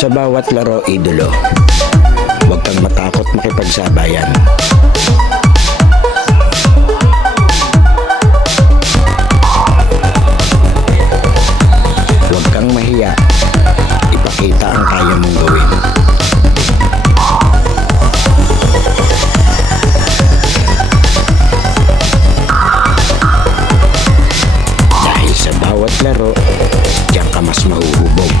Sa bawat laro, idolo, huwag kang matakot makipagsabayan. Huwag kang mahiya, ipakita ang kaya mong gawin. Dahil sa bawat laro, diyan ka mas mahuhubog.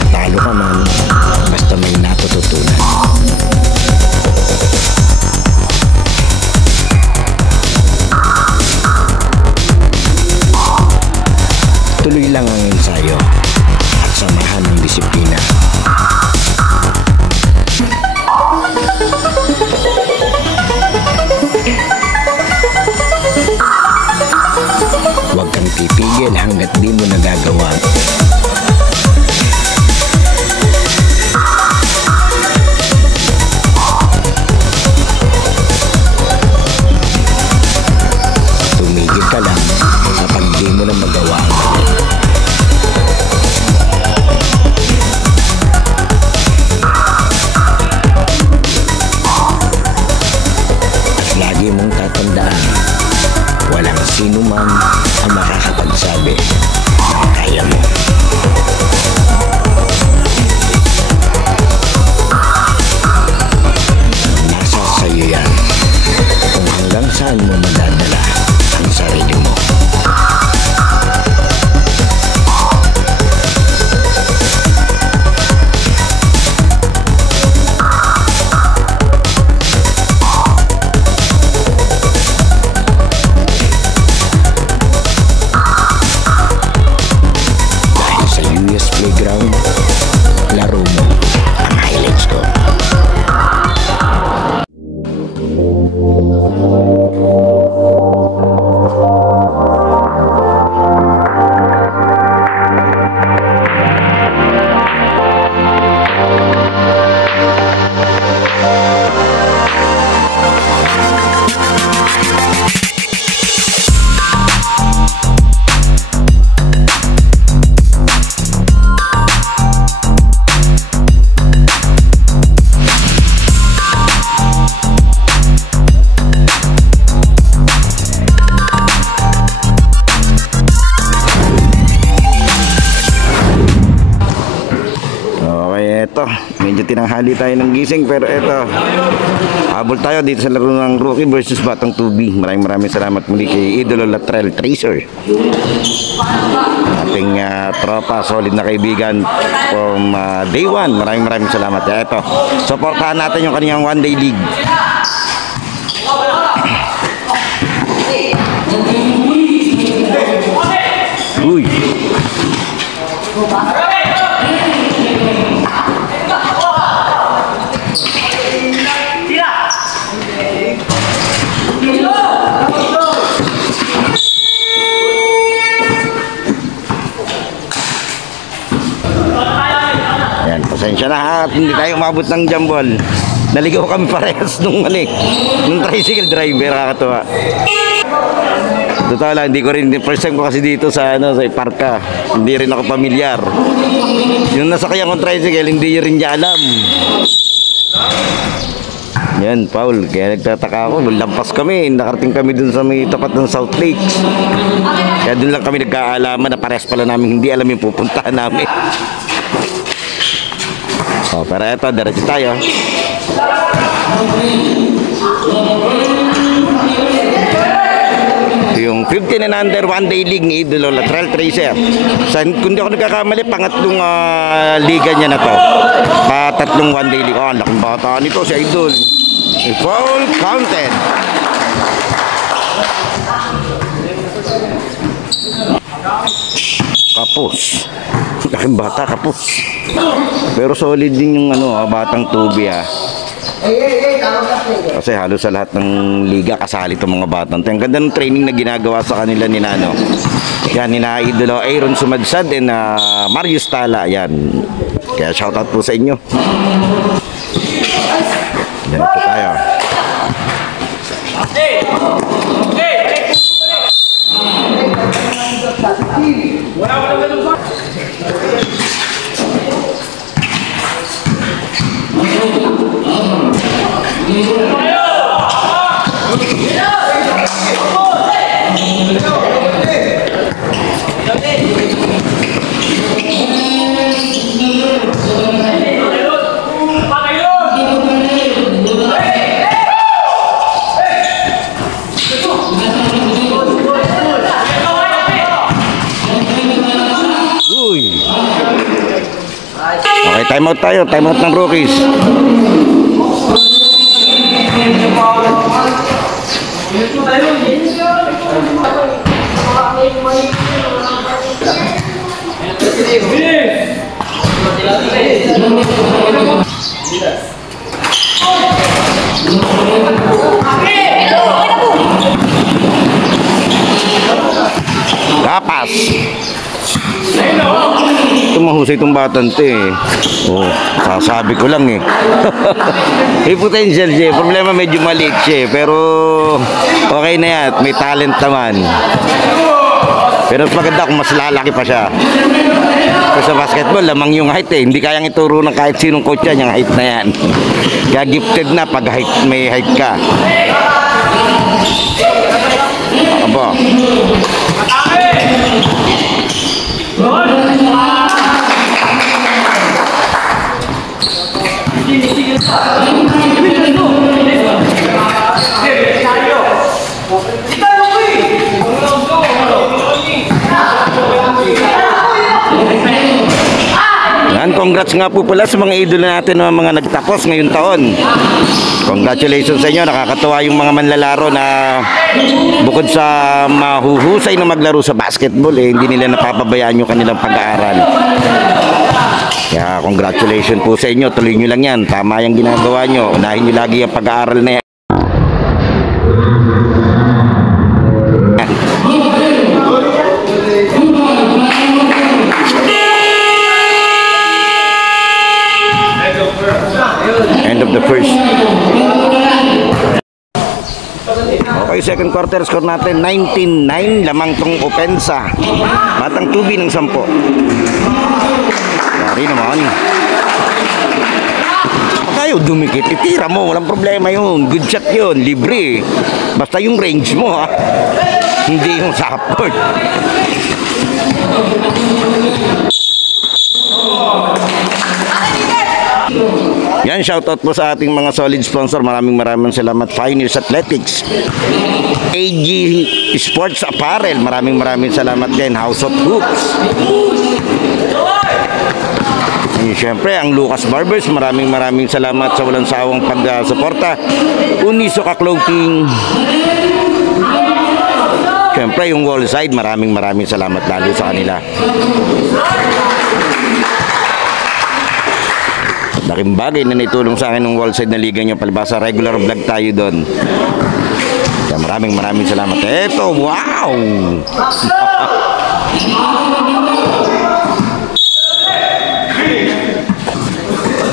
Matalo ka man, basta may natututunan. Tuloy lang ang ensayo at samahan ng disiplina. Huwag kang titigil hanggat di mo nagagawa. Tumigil ka lang kapag di mo na magawa ang mali. At lagi mong tatandaan, walang sino man ang makakapagsabi na kaya mo. Nasa sayo yan kung hanggang saan mo madadala ang sarili mo. Playground, laro mo ang highlights ko. Eto, medyo tinanghali tayo ng gising, pero eto, habol tayo dito sa laro ng Rookie versus Batang Tubi. Maraming salamat muli kay Idolo Latrell Tracer, ating tropa, solid na kaibigan from day one. Maraming salamat. Eto, supportahan natin yung kaniyang one day league. Uy, pasensya na ha, at hindi tayo umabot ng jambol. Naligaw kami parehas nung tricycle driver, kakatuwa. Totoo lang, hindi ko rin, first time ko kasi dito sa sa Parka, hindi rin ako pamilyar. Yung nasakyan kong tricycle, hindi rin niya alam. Yan, Paul, kaya nagtataka ako, lampas kami, nakarating kami dun sa may tapat ng South Lakes. Kaya dun lang kami nagkaalaman na parehas pala namin hindi alam yung pupuntahan namin. Oh, pero eto, diretso tayo. Ito yung 15 and under one day league ni Idolo Latrell Tracer. Kung di ako nagkakamali, pangatlong liga niya na to. Patatlong one day league. Oh, laking bata nito si Idol. Foul counted. Kapos. Laking bata, kapos. Pero solid din yung Batang Tubi Kasi halos sa lahat ng liga kasali itong mga batang. Ang ganda ng training na ginagawa sa kanila ni Nano. Yan, nina Idolo Aaron Sumadsad and Marius Tala. Yan. Kaya shoutout po sa inyo. Yan po tayo. Time out tayo. Time out ng rookies. Kapas. Tumahusay itong batang to eh. Oh, sasabi ko lang eh. May potential siya. Problema medyo maliit siya eh. Pero okay na yan. May talent naman. Pero mas maganda kung mas lalaki pa siya. Kasi sa basketball, lamang yung height eh. Hindi kayang ituro ng kahit sinong coach yan, yung height na yan. Kaya gifted na pag height, may height ka. Aba. Yan, congrats nga po pala sa mga idol natin na mga nagtapos ngayong taon. Congratulations sa inyo. Nakakatuwa yung mga manlalaro na bukod sa mahuhusay na maglaro sa basketball, eh, hindi nila napapabayaan yung kanilang pag-aaral. Kaya congratulations po sa inyo. Tuloy nyo lang yan. Tama yung ginagawa nyo. Unahin nyo lagi yung pag-aaral na yan. End of the first. Okay, second quarter score natin 19-9, lamang tong opensa. Batang tubi ng 10. Yari naman. Kayo dumikit, itira mo, walang problema yun. Good shot yun, libre. Basta yung range mo ha. Hindi yung support. Yan, shoutout po sa ating mga solid sponsor. Maraming salamat. Pioneers Athletics, AG Sports Apparel, maraming salamat din. House of Hoops. And syempre, ang Lucas Barbers, maraming salamat sa walang sawang pag-suporta. Unisoka Clothing. Syempre, yung Wallside, maraming salamat lalo sa kanila. Laking bagay na naitulong sa akin ng Wallside na liga nyo. Palibasa, regular vlog tayo doon. Kaya maraming salamat. Eto, wow!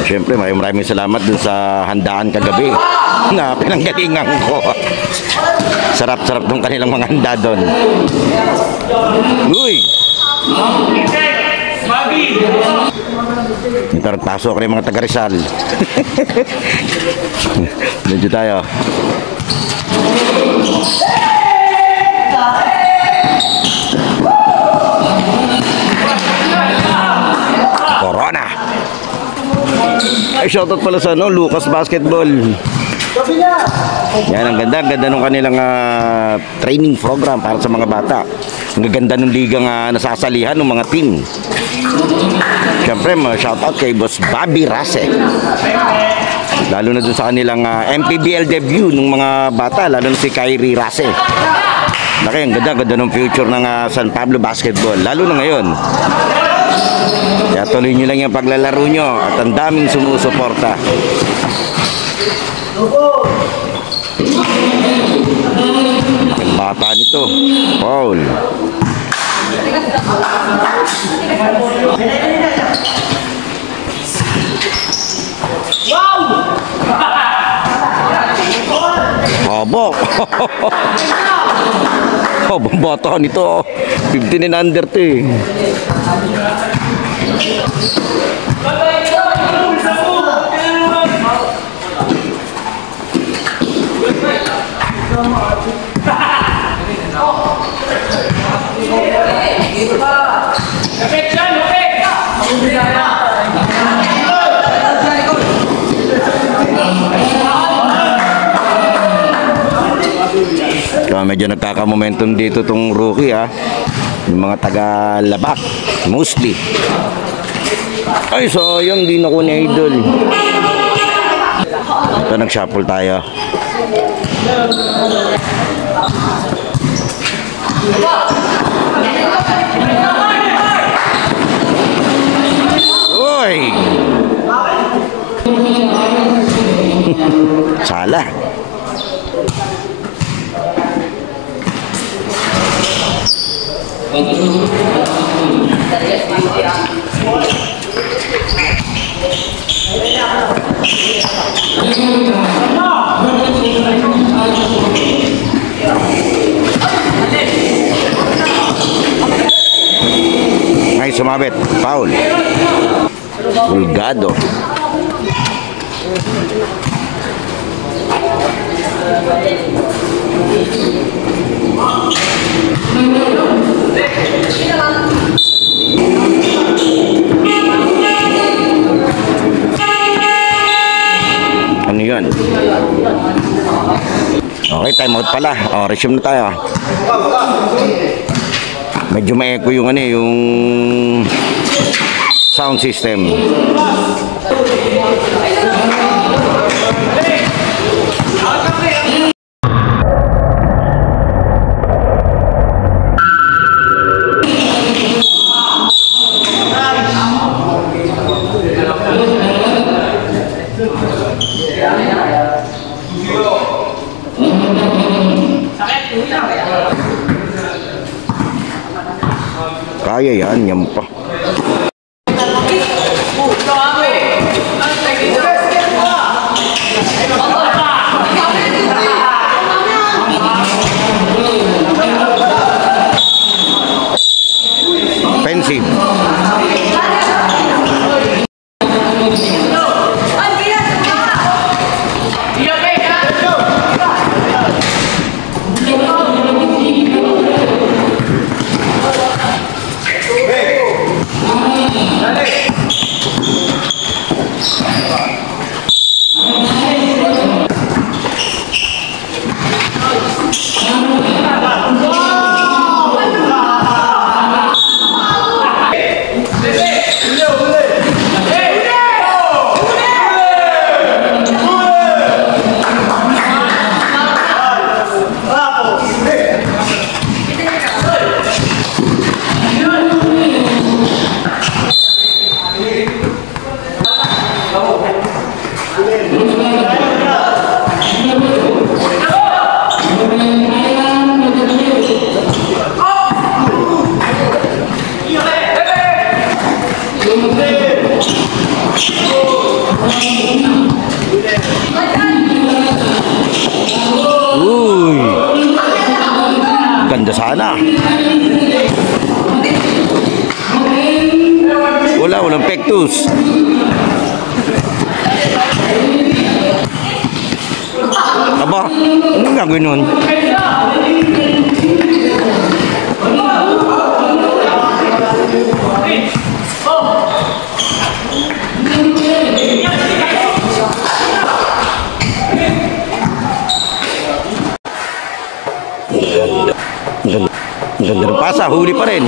Siyempre, maraming salamat dun sa handaan kagabi na pinanggalingan ko. Sarap dun kanilang mga handa doon. Uy! Pasok rin mga taga Rizal. Medyo tayo. Corona. Ay, shoutout pala sa Lucas Basketball. Yan, ang ganda ng kanilang training program para sa mga bata. Ang ganda ng ligang nasasalihan ng mga team. Siyempre, shoutout kay Boss Bobby Rase. Lalo na dun sa kanilang MPBL debut ng mga bata, lalo na si Kyrie Rase. Laki, ang ganda ng future ng San Pablo Basketball, lalo na ngayon. Kaya tuloy nyo lang yung paglalaro nyo at ang daming sumusuporta. Ang bata nito, Paul. Abo. Oh, bata nito. 15 and under to eh. Medyo nagkaka-momentum dito tong rookie ha. Yung mga taga-Labak, mostly. Ay, sayang, di na ko ni Idol. Ito, nag-shuffle tayo. Uy! Salah. Ay, sumabit. Foul. Pulgado. Ano yun? Okay, time out pala. O, resume na tayo. Medyo ma-echo yung ano, yung sound system. Kaya yan pa. Offensive. Uy, ganda sana. Walang pectus. Aba, anong gagawin nun? Ganda ng pasa, huli pa rin.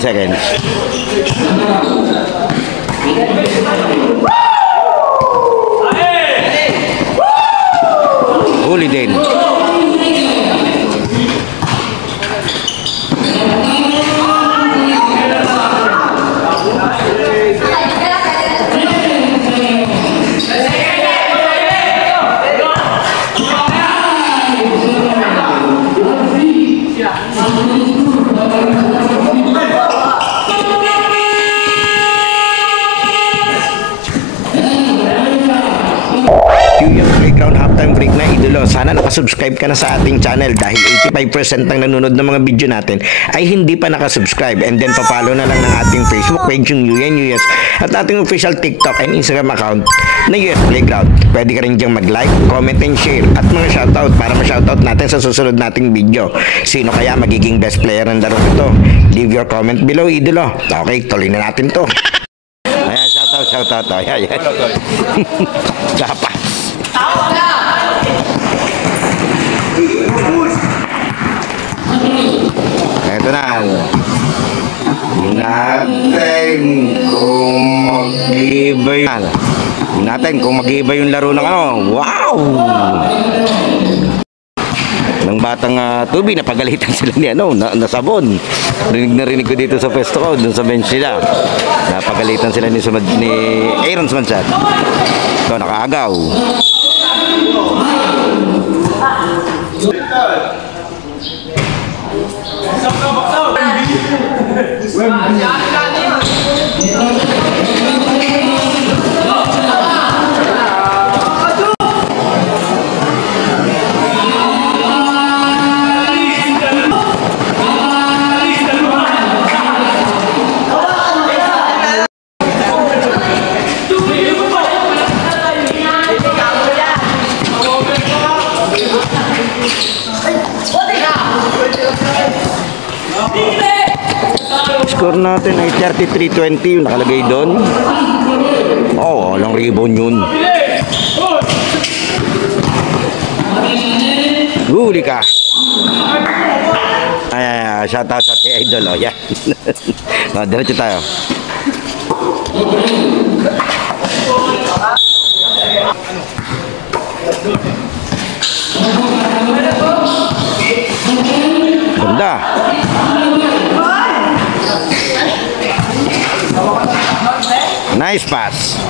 Seconds. Huli din. playground halftime break na idolo. Sana nakasubscribe ka na sa ating channel dahil 85% ng nanonood ng mga video natin ay hindi pa nakasubscribe. And then papalo na lang ng ating Facebook page yung UNUS at ating official TikTok and Instagram account na US Playground. Pwede ka rin diyang mag-like, comment and share at mga shoutout para ma-shoutout natin sa susunod nating video. Sino kaya magiging best player ng laro ito? Leave your comment below, idolo. Okay, tuloy na natin to. Ayan, shoutout. Ayan. Dapat. Ito na. Natin kung mag-iiba yung laro ng ano. Wow! Ng batang tubi, napagalitan sila ni nasabon. Rinig ko dito sa pwesto ko, dun sa bench nila. Napagalitan sila ni Aaron Smansat. Ito, nakaagaw. Score natin ay 33-20 yung nakalagay doon. Oh, walang rebound yun. Huli ka. Ay, shoutout sa kay Idol. Yan. Diretso tayo. Ganda. Nice pass.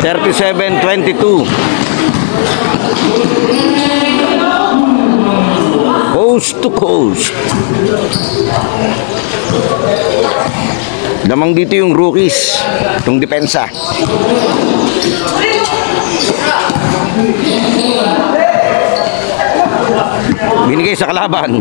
(37-22) Coast to coast. Lamang dito yung rookies, yung depensa. Binigay sa kalaban.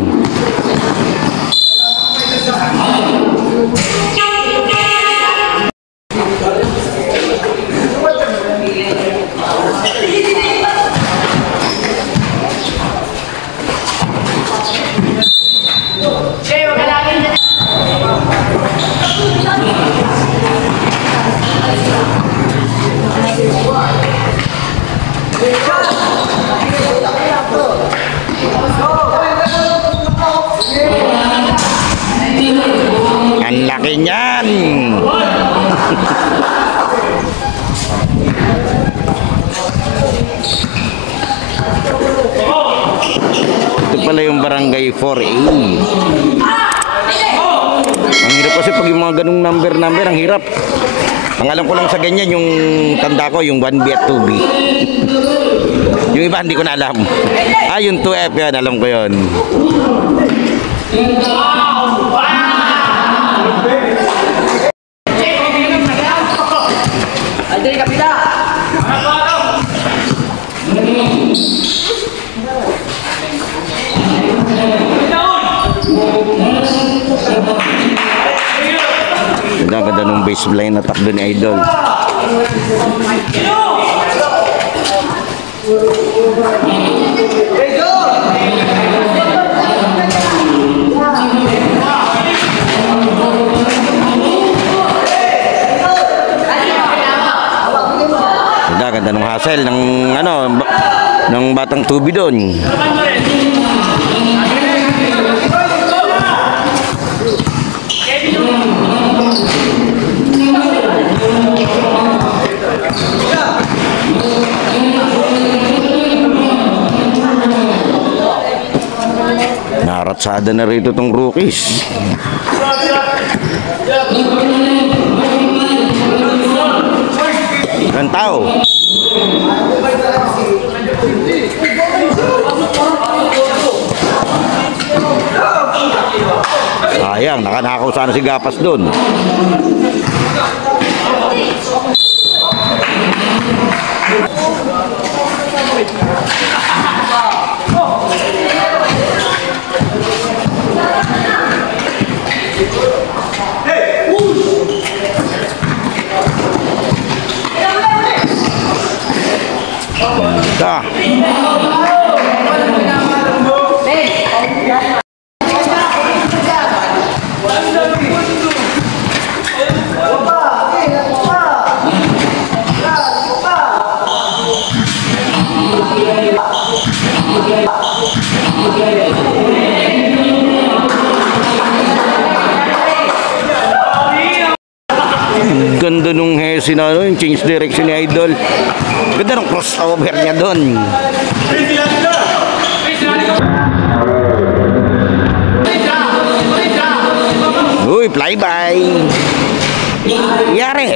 Ang laki niyan. Ito pala yung barangay 4A. Ang hirap kasi pag yung mga ganung number, ang hirap. Ang alam ko lang sa ganyan, yung tanda ko, yung 1B at 2B. Yung iba, hindi ko na alam. Yung 2F, yan, alam ko yun. Ganda nung baseline na takbo ni Idol. Hassel ng ng Batang Tubi doon. Naratsada na rito tong Rookies. Ilang tao? Sayang, nakanakaw sana si Gapas doon. Ganda nung Hesi na yung change direction ni Idol. Ganda nung crossover niya doon. Uy, flyby. Yari.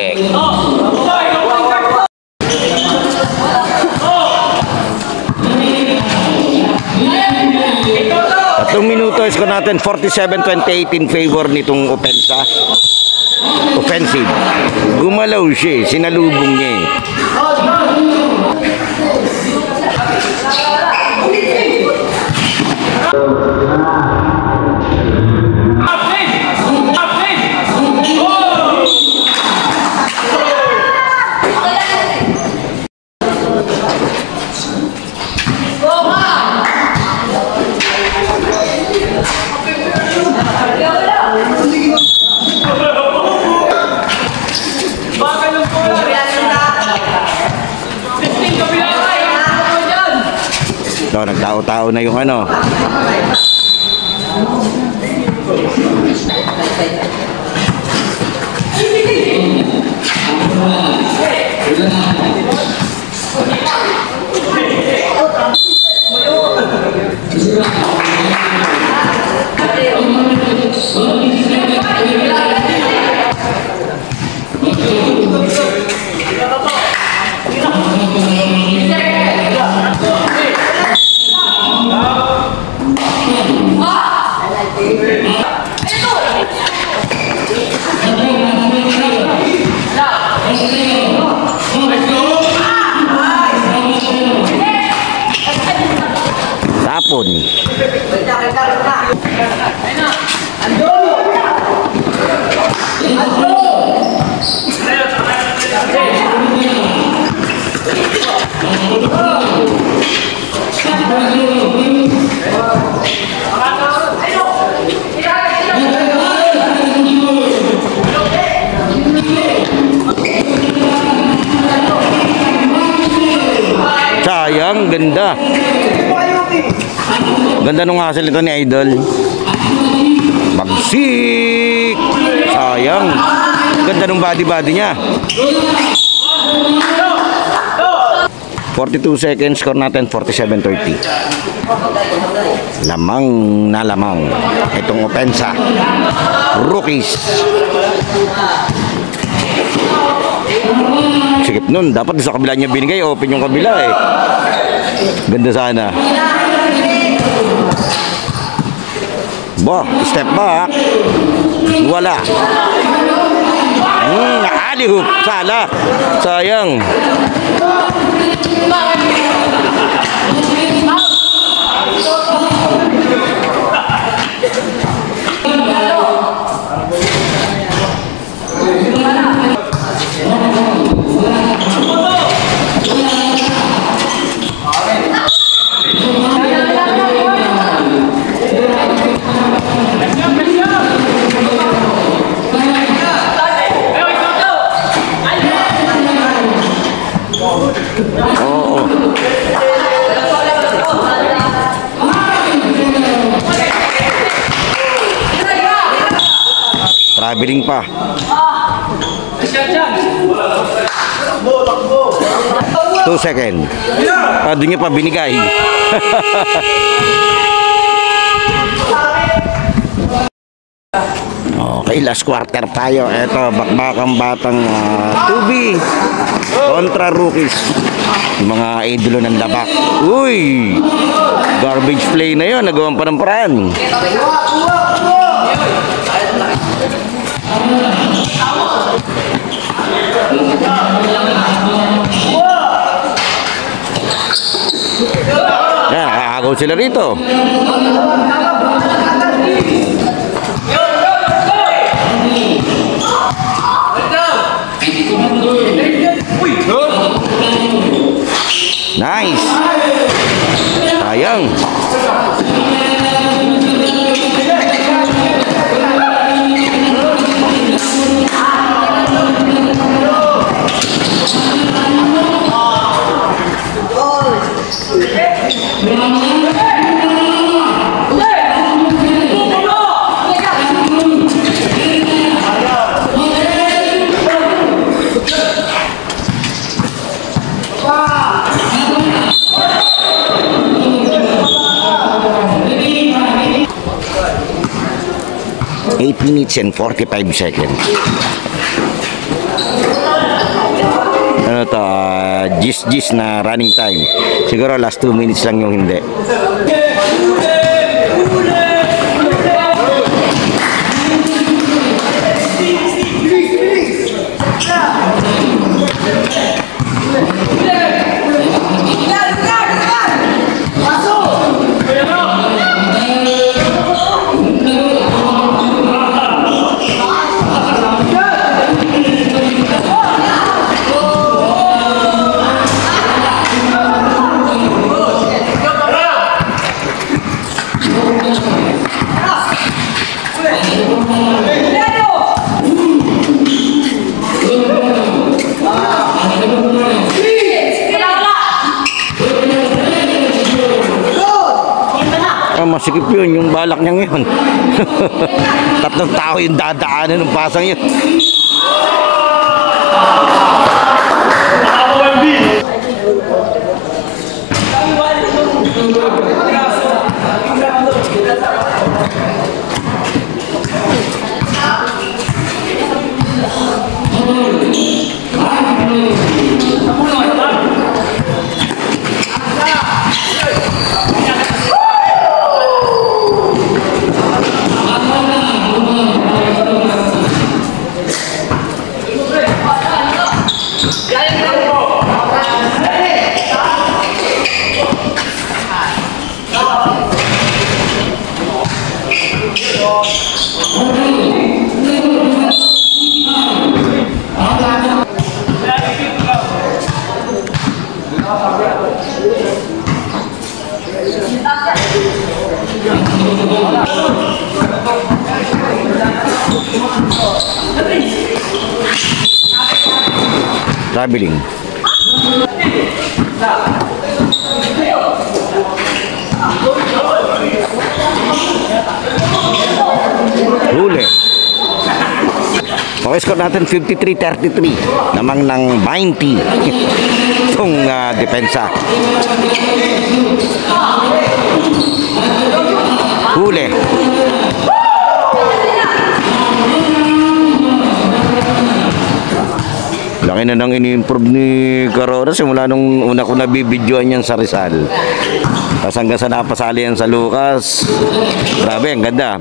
3 minuto score natin 47-28 in favor nitong offensive. Gumalaw siya, sinalubong niya. So, nagtao-tao na yung tapon. Sayang, ganda. Ganda nung hassle ito ni Idol. Bagsik. Sayang. Ganda nung body niya. 42 seconds, score natin 47-30. Lamang na lamang itong opensa. Rookies. Sikip nun, dapat sa kabila niya binigay, open yung kabila eh. Ganda sana. Step back. Wala. Alley-hoop. Sala. Sayang. Traveling pa. 2 seconds. Doon niya pa binigay. Okay, last quarter tayo. Ito, bakbakang batang 2B kontra rookies. Mga idolo ng labak. Uy! Garbage play na yun. Nagawan pa ng paraan. Yan, nakakagaw sila rito. Nice. Sayang. Minutes and 45 seconds. Ano to? Gis na running time. Siguro last 2 minutes lang yung hindi. Masikip yun, yung balak niya ngayon. 3 tao yung dadaanan ng pasang yun. Traveling. Huli. Okay, score natin 53-33. Namang ng 90 itong depensa. Huli. Laki na nang ini-improve ni Carora simula nung una ko nabibidyoan yan sa Rizal. Tapos hanggang sa napasali yan sa Lucas. Grabe, ang ganda.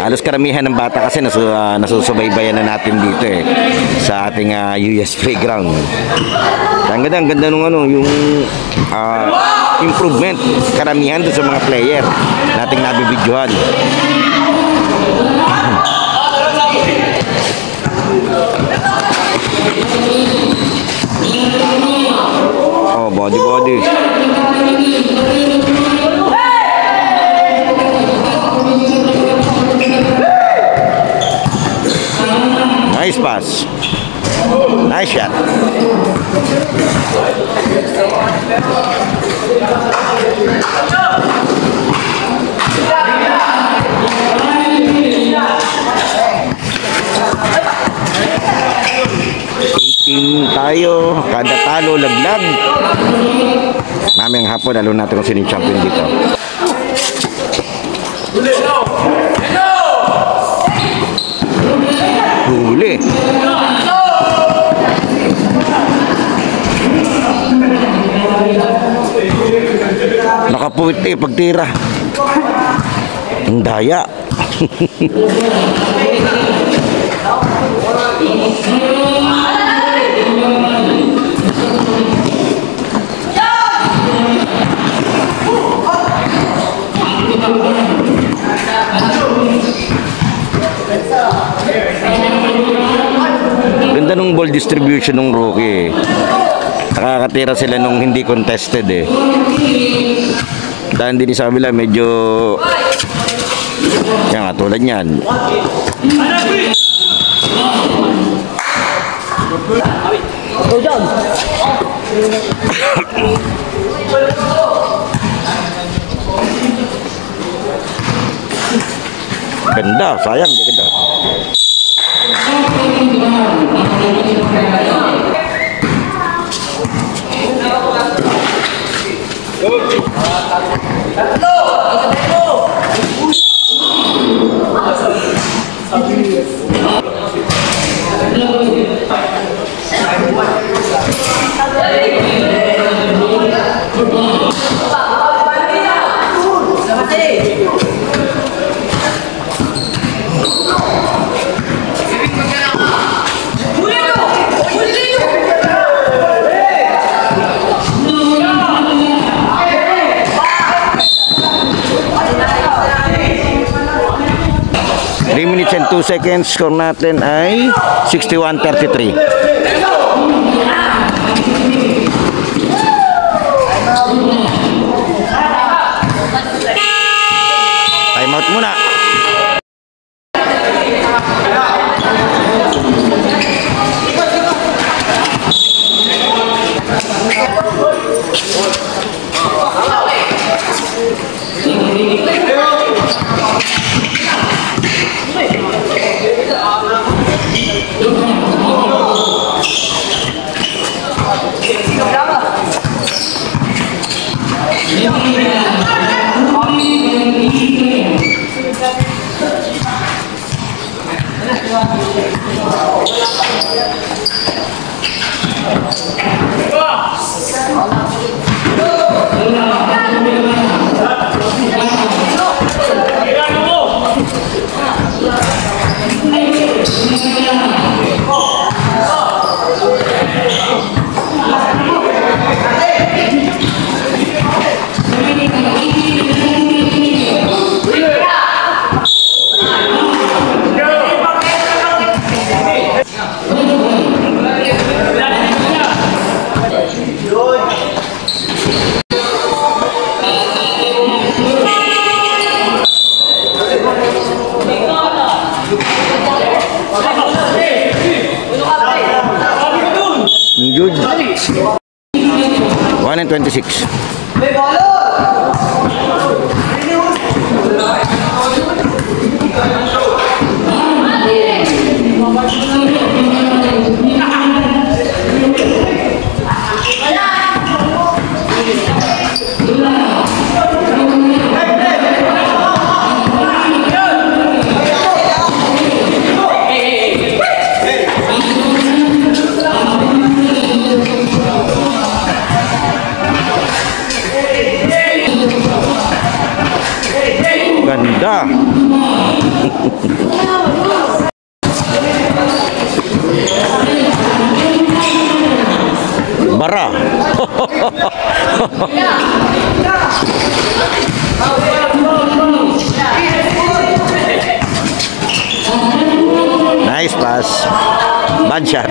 Halos karamihan ng bata kasi nasusubaybayan na natin dito sa ating US playground. Ang ganda nung yung improvement karamihan doon sa mga player nating nabibidyoan. Oh, body. Nice pass. Nice shot. talo, laglag. Mamayang hapon, lalo natin kung sino yung champion dito. Huli. Nakapuwit pagtira. Ang daya. Ganda nung ball distribution ng rookie. Nakakatira sila nung hindi contested eh. Dahil din sa kabila medyo yan nga tulad yan. Ganda, sayang dia ganda. Minutes and 2 seconds, score natin ay 61-33. Time out muna. Good. 1-26. 'Bara. Nice pass. Bad shot.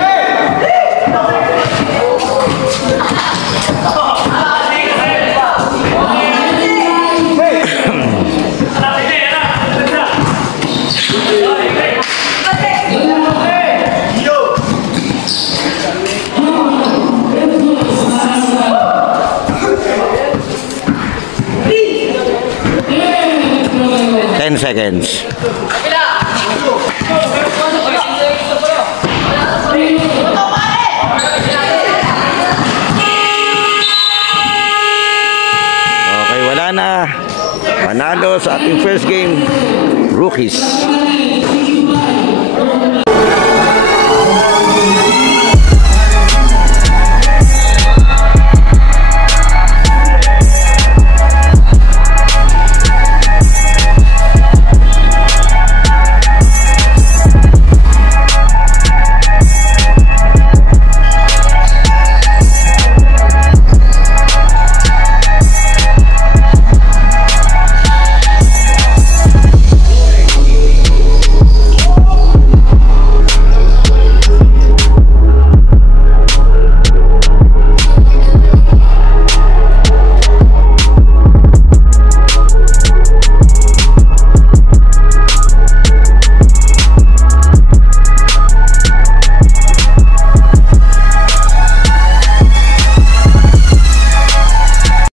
Seconds. Panalo sa ating first game, Rookies.